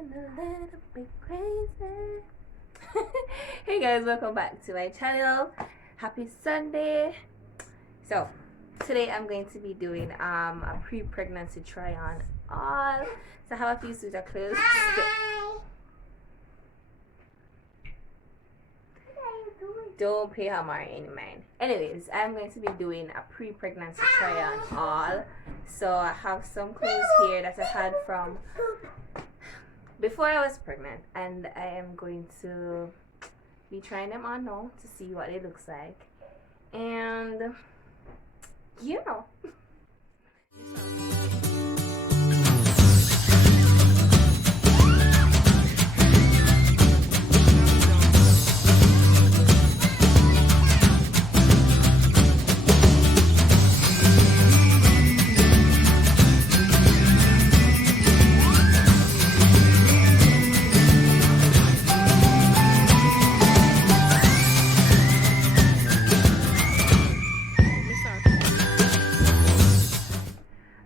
getting a little bit crazy. Hey guys, welcome back to my channel. Happy Sunday. So today I'm going to be doing a pre-pregnancy try on all. So I have a few suits of clothes. Don't pay her more any mind. Anyways, I'm going to be doing a pre-pregnancy try on all. So I have some clothes here that I had from before I was pregnant, and I am going to be trying them on now to see what it looks like. And yeah.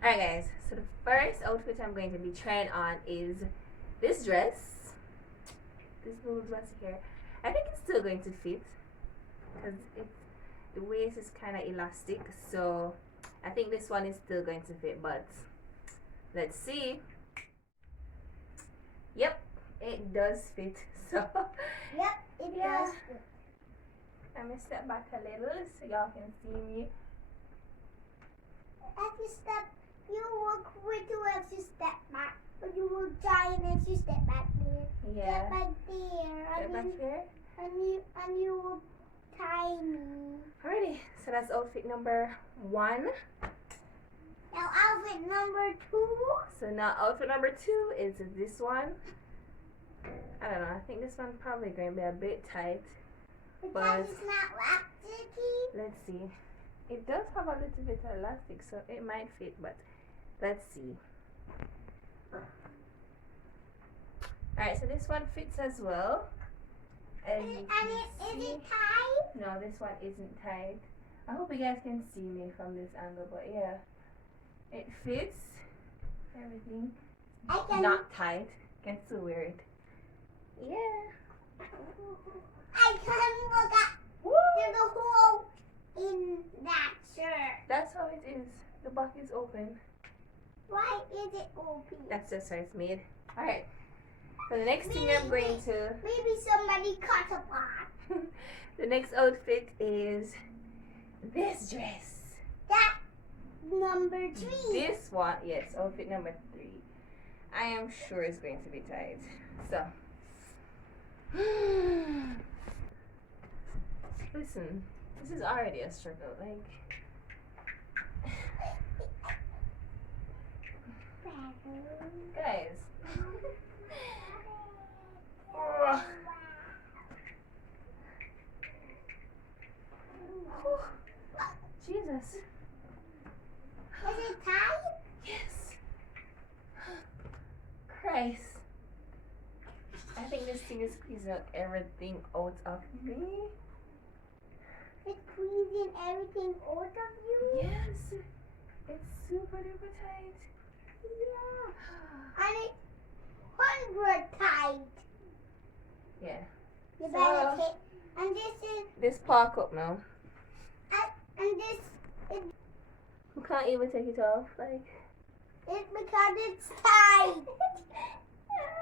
Alright guys, so the first outfit I'm going to be trying on is this dress. This blue dress here. I think it's still going to fit because the waist is kind of elastic, so I think this one is still going to fit, but let's see. Yep, it does fit. So yep, it does fit. I'm gonna step back a little so y'all can see me. If you step, you will quit to if you step back, but you will giant if you step back there. Yeah. Step back there. Step back here. And you will tiny. Alrighty, so that's outfit number 1. Now outfit number 2. So now outfit number 2 is this one. I don't know, I think this one probably going to be a bit tight. Because it's not elasticy. Let's see. It does have a little bit of elastic, so it might fit, but let's see. Alright, so this one fits as well. Is it tight? No, this one isn't tight. I hope you guys can see me from this angle, but yeah. It fits everything. Not tight. Can still wear it. Yeah. I can look at there's a hole in that shirt. That's how it is. The back is open. Why is it open? That's just how it's made. Alright. So the next thing I'm going to... Maybe somebody cut a part. The next outfit is this dress. That number 3. This one, yes, outfit number 3. I am sure it's going to be tight. So... Listen, this is already a struggle. Like... Guys. Oh. Jesus. Is it tight? Yes. Christ. I think this thing is squeezing everything out of me. It's squeezing everything out of you? Yes. It's super duper tight. Yeah. And it's 100 tight. Yeah. You better take. And this is. This park up now. And this is. You can't even take it off. Like. It's because it's tight.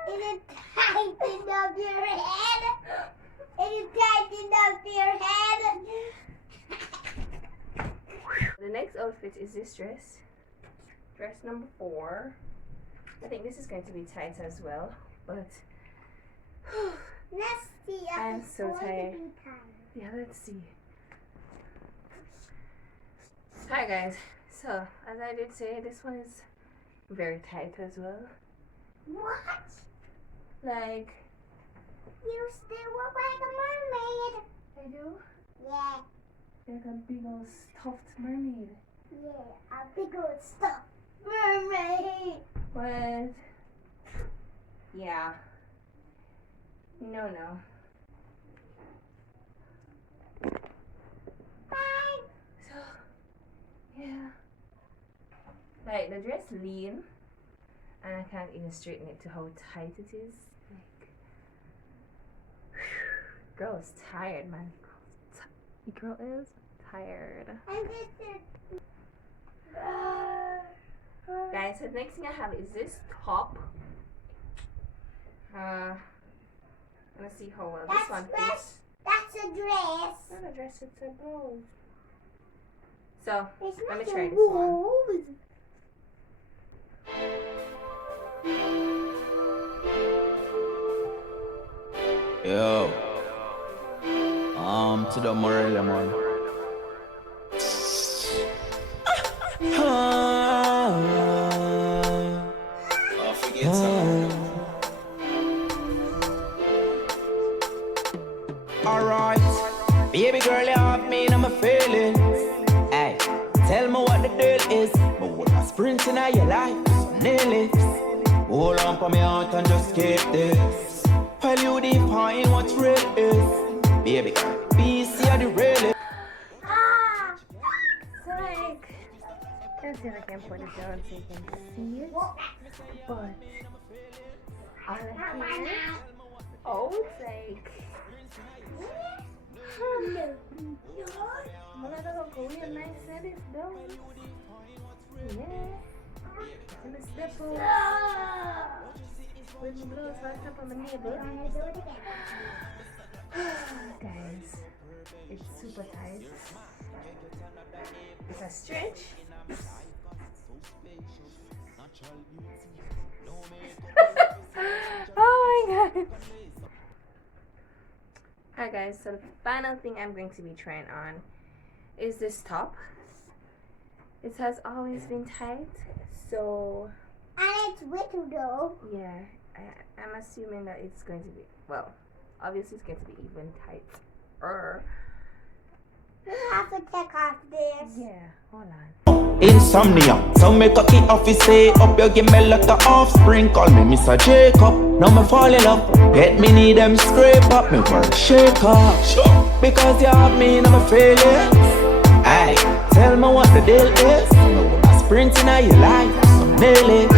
It is tightened up your head. It is tightened up your head. The next outfit is this dress. Dress number 4. I think this is going to be tight as well, but let's see. I'm so tired. To be tight. Yeah, let's see. Hi guys. So as I did say, this one is very tight as well. What? Like, You still look like a mermaid. I do. Yeah. Like a big old stuffed mermaid. Yeah, a big old stuffed mermaid. But yeah. No. Bye. So yeah. Like the dress lean, and I can't even straighten it to how tight it is. Like, girl is tired, man. The girl is tired. And this is. Guys, so the next thing I have is this top. Let's see how well this one fits. That's a dress. Not a dress, it's a blouse. So, It's let me not try a this one. blouse. Yo, to the Morella man. Oh, forget something. Alright, baby girl, you have me in my feelings. Hey, tell me what the deal is. But what a sprint in your life, so nail it. Hold on for me heart and just keep this. While you define what real is. Baby girl, be see the real. Ah! So like, let's see if I can put it down so you can see it. But all I hear, oh, it's like, well, I don't go in nice and it's done. Yeah, and the stipple with the blows right up on the neighbor. Guys, it's super tight. It's a stretch. Oh my god. Alright guys, so the final thing I'm going to be trying on is this top. It has always been tight, so And it's little though. yeah, I'm assuming that it's going to be, well, obviously it's going to be even tighter. You have to take off this. Yeah, hold on. Insomnia, so make a kid office say up, you give me like the offspring. Call me Mr. Jacob, now me fall in love. Get me need them scrape up, me work shake up. Because you have me in my feelings. Hey, tell me what the deal is. I sprint in your life, so nail it.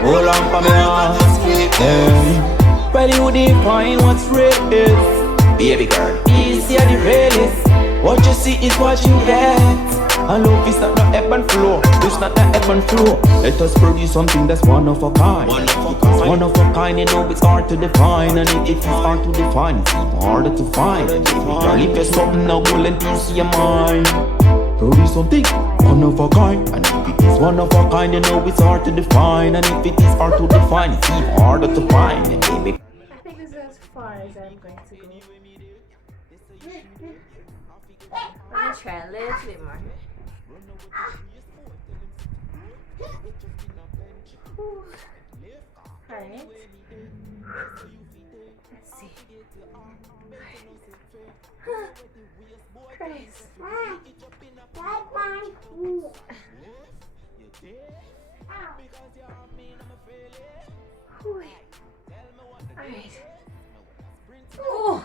Hold on for me heart, hey. Well you define what's real is. Baby girl, easy the realest. What you see is what you get. And love is not the ebb and flow. It's not the ebb and flow. Let us produce something that's one of a kind. One of a kind, you know it's hard to define. And if it's hard to define, it's even harder to find. Girl, if you're something now, go let you see your mind. Produce something one of a kind. And if it is one of a kind, you know it's hard to define. And if it is hard to define, it's even harder to find. And baby, I think this is as far as I'm going to go. Let me try a little bit more. Alright. Let's see. Christ. That's my food. Alright. Oh!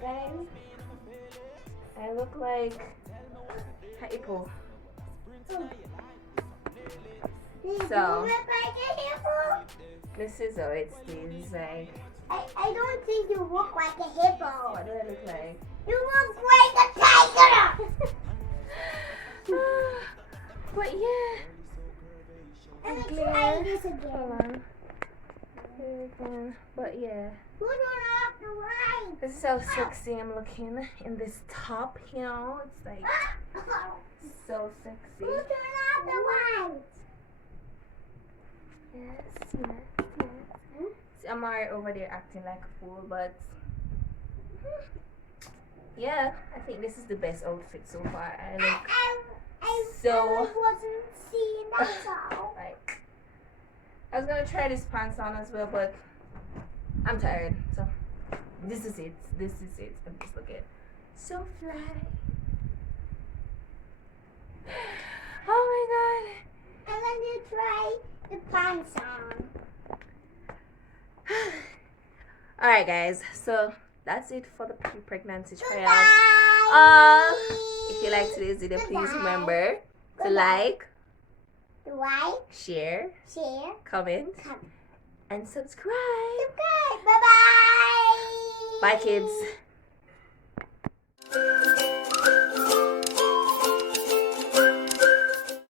Guys, I look like a hippo. So, this is how it stays like. I don't think you look like a hippo. What do I look like? You look like a tiger. But yeah. And let's Clear. try this Hold again. on. But yeah. Who don't have to ride? This is how sexy I'm looking in this top, you know? It's like so Who sexy. don't have to ride? Yes. See, I'm already over there acting like a fool, but yeah, I think this is the best outfit so far. I look I wasn't seeing that all. like, I was gonna try this pants on as well, but I'm tired, so this is it. I'm just looking so fly. Oh my god. And then gonna try the pants on. Alright guys, so that's it for the pre-pregnancy trial. Goodbye. If you like today's video, please Goodbye. remember to Goodbye. like, share, share, comment, comment. and subscribe. Subscribe. Bye-bye. Bye kids.